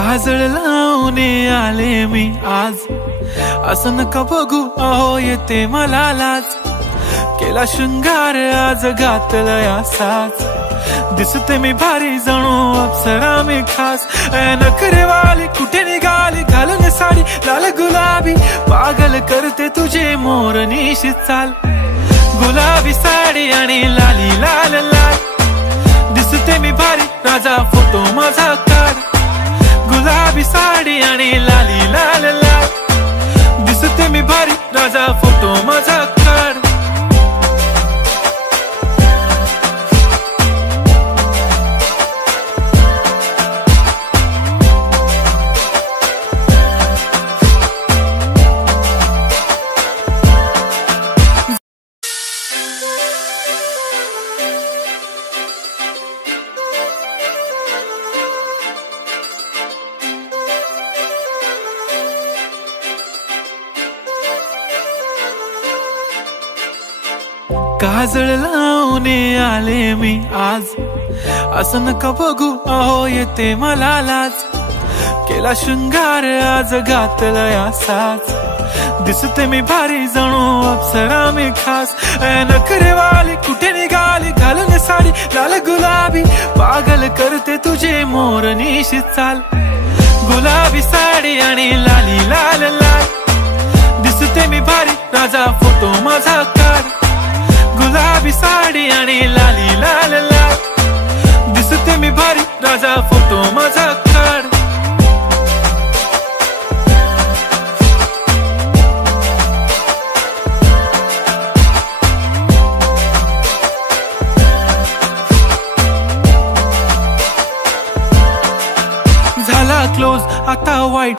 काजळ लावून आले मी आज, असं नका बघू अहो येते मला लाज। केला शृंगार आज घातला साज, दिसते मी भारी जणू अप्सरा मी खास। नखरेवाली कुठे निघाली घालून साडी लाल गुलाबी, पागल करते तुझे मोरनीशी चाल। गुलाबी साडी आणि लाली लाल लाल, दिसते मी भारी राजा फोटो माझा काढ। गुलाबी साडी आणि लाली लाल लाल, दिसते मी भारी राजा फोटो माझा काढ। काजळ लावून आले मी आज, असं नका बघू अहो येते मला लाज। केला शृंगार आज घातला साज, दिसते मी भारी जणू अप्सरा मी खास। नखरेवाली कुठे निघाली घालून साडी लाल गुलाबी, पागल करते तुझे मोरनीशी चाल। गुलाबी साडी आणि लाली लाल लाल, दिसते मी भारी राजा फोटो माझा काढ। गुलाबी साडी आणि लाली लाल लाल, दिसते मी भारी राजा फोटो माझा काढ। झाला क्लोज आता वाईट